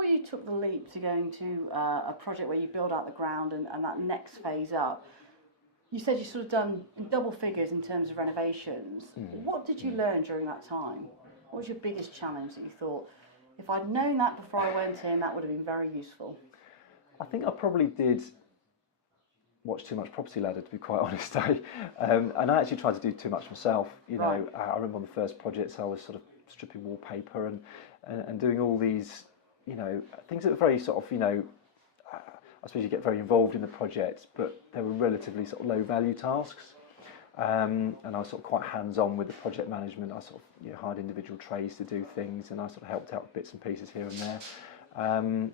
before you took the leap to going to a project where you build out the ground and that next phase up, you said you sort of done in double figures in terms of renovations. What did you learn during that time? What was your biggest challenge that you thought, if I'd known that before I went in, that would have been very useful? I think I probably did watch too much Property Ladder, to be quite honest. And I actually tried to do too much myself. Right. I remember on the first projects I was sort of stripping wallpaper and doing all these, things that are very sort of, I suppose you get very involved in the project, but they were relatively sort of low value tasks. And I was sort of quite hands-on with the project management. I sort of hired individual trades to do things, and I sort of helped out with bits and pieces here and there. And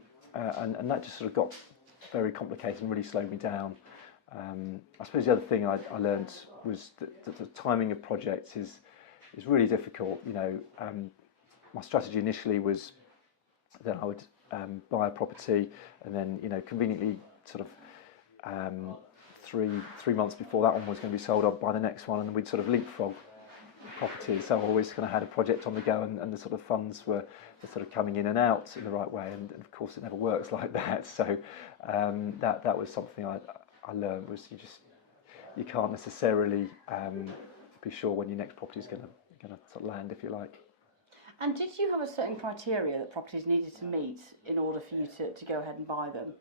that just sort of got very complicated and really slowed me down. I suppose the other thing I learned was that the timing of projects is really difficult. My strategy initially was that I would buy a property and then conveniently sort of 3 months before that one was going to be sold, I'd buy the next one, and then we'd sort of leapfrog properties. So I always kind of had a project on the go, and the sort of funds were sort of coming in and out in the right way, and of course it never works like that. So that was something I learned, was you can't necessarily be sure when your next property is going to sort of land, if you like. And did you have a certain criteria that properties needed to meet in order for you to go ahead and buy them?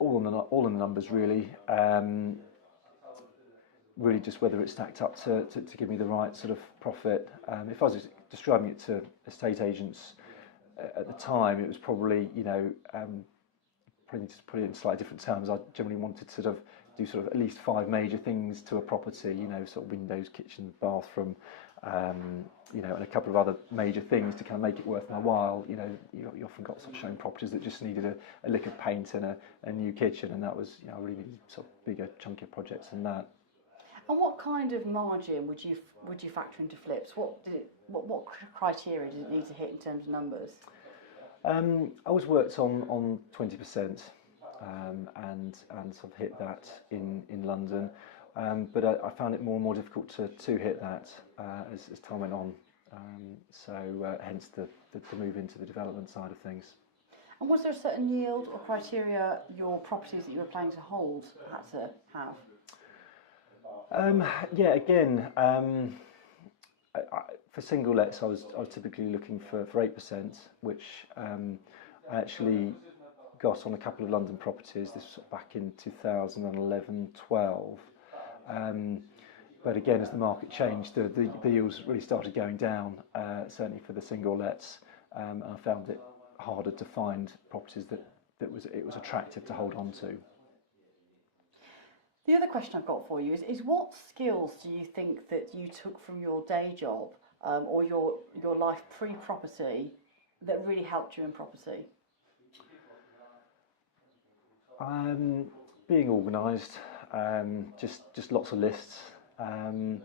All in the numbers, really. Really just whether it stacked up to give me the right sort of profit. If I was describing it to estate agents at the time, it was probably, probably to put it in slightly different terms, I generally wanted to sort of do sort of at least 5 major things to a property, sort of windows, kitchen, bathroom, and a couple of other major things to kind of make it worth my while. You often got sort of showing properties that just needed a lick of paint and a new kitchen, and that was, I really needed sort of bigger, chunkier projects than that. And what kind of margin would you factor into flips? What criteria did it need to hit in terms of numbers? I always worked on 20%, and sort of hit that in London, but I found it more and more difficult to hit that as time went on. So hence the move into the development side of things. And was there a certain yield or criteria your properties that you were planning to hold had to have? For single lets, I was typically looking for 8%, which I actually got on a couple of London properties. This was back in 2011-12. But again, as the market changed, the yields really started going down, certainly for the single lets. And I found it harder to find properties that it was attractive to hold on to. The other question I've got for you is what skills do you think that you took from your day job or your life pre-property that really helped you in property? Being organised, just lots of lists, and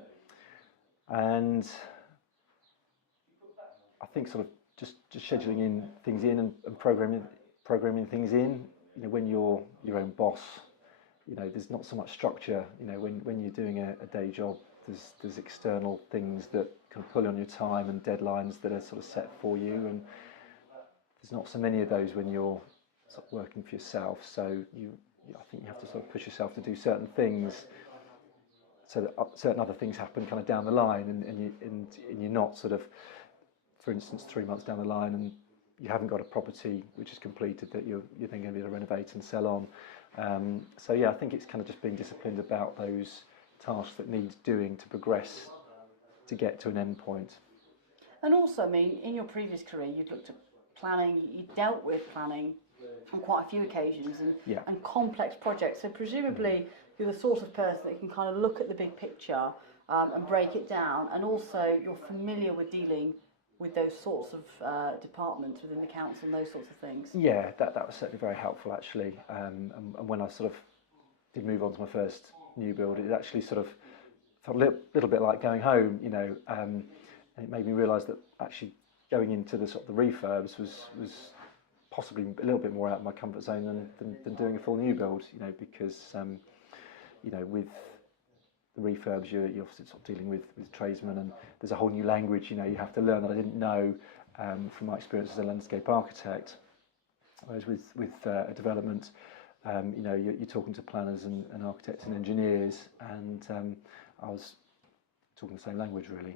I think sort of just scheduling in things in and programming things in. When you're your own boss, there's not so much structure. When you're doing a day job, there's external things that can pull on your time and deadlines that are sort of set for you, and there's not so many of those when you're sort of working for yourself. So I think you have to sort of push yourself to do certain things, so that certain other things happen kind of down the line, and you're not sort of, for instance, 3 months down the line and you haven't got a property which is completed that you're then going to be able to renovate and sell on. So yeah, I think it's kind of just being disciplined about those tasks that need doing to progress to get to an end point. And also, I mean, in your previous career, you'd looked at planning, you dealt with planning on quite a few occasions and complex projects. So presumably you're the sort of person that can kind of look at the big picture and break it down, and also you're familiar with dealing with those sorts of departments within the council and those sorts of things. Yeah, that was certainly very helpful, actually. And when I sort of did move on to my first new build, it actually sort of felt a little bit like going home, and it made me realise that actually going into the sort of the refurbs was possibly a little bit more out of my comfort zone than doing a full new build, because with the refurbs you're obviously sort of dealing with tradesmen, and there's a whole new language you have to learn that I didn't know, from my experience as a landscape architect. Whereas with a development, you know, you're talking to planners and architects and engineers, and I was talking the same language really.